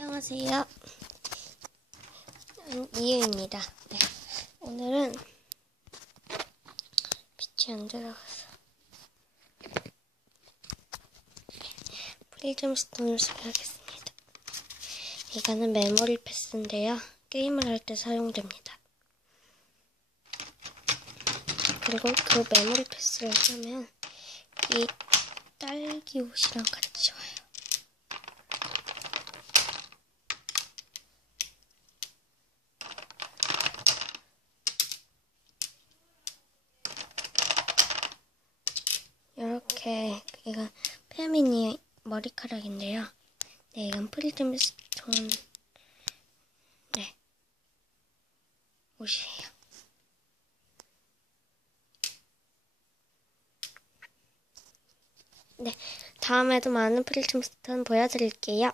안녕하세요. 음, 이유입니다. 네. 오늘은 빛이 안 들어가서 프리즘 스톤을 사용하겠습니다. 이거는 메모리 패스인데요. 게임을 할 때 사용됩니다. 그리고 그 메모리 패스를 쓰면 이 딸기 옷이랑 같이 와요. 이렇게 이건 페미니 머리카락인데요. 네, 이건 프리즘 스톤 네 옷이에요. 네, 다음에도 많은 프리즘 스톤 보여드릴게요.